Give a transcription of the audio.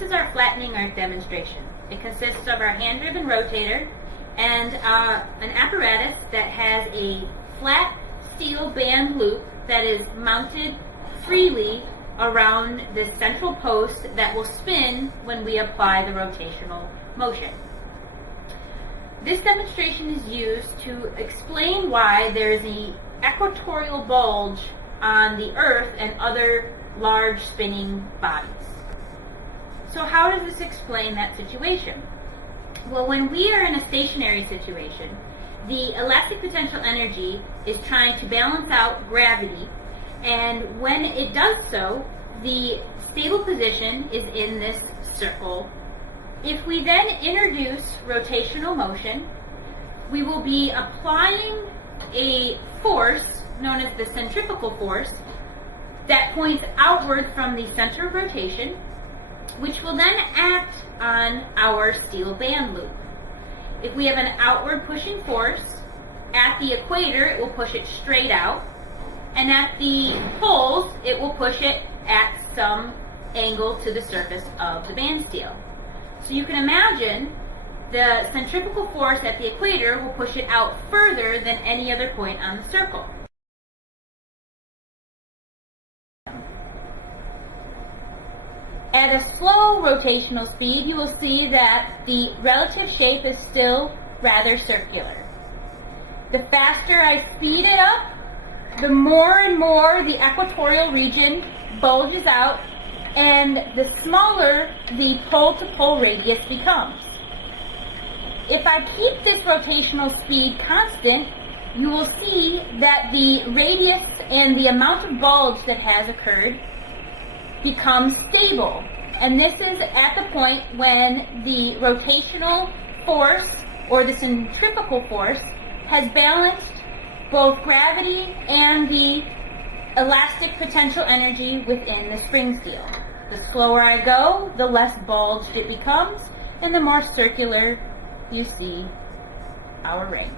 this is our flattening earth demonstration. It consists of our hand-driven rotator and an apparatus that has a flat steel band loop that is mounted freely around this central post that will spin when we apply the rotational motion. This demonstration is used to explain why there is an equatorial bulge on the Earth and other large spinning bodies. So how does this explain that situation? Well, when we are in a stationary situation, the elastic potential energy is trying to balance out gravity, and when it does so, the stable position is in this circle. If we then introduce rotational motion, we will be applying a force known as the centrifugal force that points outward from the center of rotation, which will then act on our steel band loop. If we have an outward pushing force, at the equator it will push it straight out, and at the poles it will push it at some angle to the surface of the band steel. So you can imagine the centrifugal force at the equator will push it out further than any other point on the circle. At a slow rotational speed, you will see that the relative shape is still rather circular. The faster I speed it up, the more and more the equatorial region bulges out, and the smaller the pole-to-pole radius becomes. If I keep this rotational speed constant, you will see that the radius and the amount of bulge that has occurred becomes stable. And this is at the point when the rotational force, or the centrifugal force, has balanced both gravity and the elastic potential energy within the spring steel. The slower I go, the less bulged it becomes, and the more circular you see our ring.